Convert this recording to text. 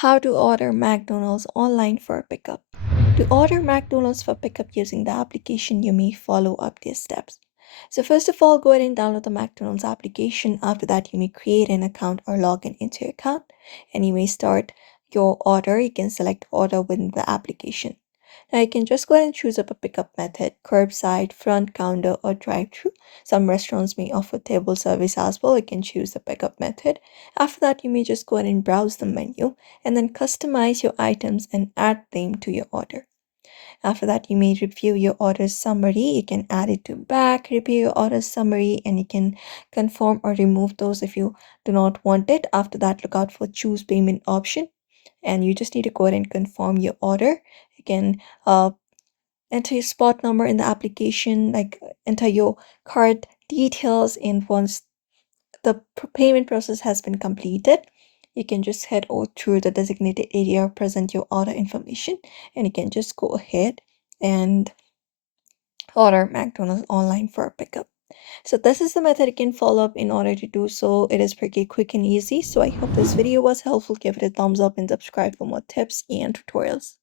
How to order McDonald's online for pickup. To order McDonald's for pickup using the application, you may follow up these steps. So, first of all, go ahead and download the McDonald's application. After that, you may create an account or log in into your account and you may start your order. You can select order within the application. Now you can just go ahead and choose up a pickup method, curbside, front counter, or drive-through. Some restaurants may offer table service as well. You can choose the pickup method. After that, you may just go ahead and browse the menu and then customize your items and add them to your order. After that, you may review your order summary. You can add it to back, review your order summary, and you can confirm or remove those if you do not want it. After that, look out for choose payment option and you just need to go ahead and confirm your order. You can enter your spot number in the application, like enter your card details, and once the payment process has been completed, you can just head over through the designated area, present your order information, and you can just go ahead and order McDonald's online for a pickup. So this is the method you can follow up in order to do so. It is pretty quick and easy. So I hope this video was helpful. Give it a thumbs up and subscribe for more tips and tutorials.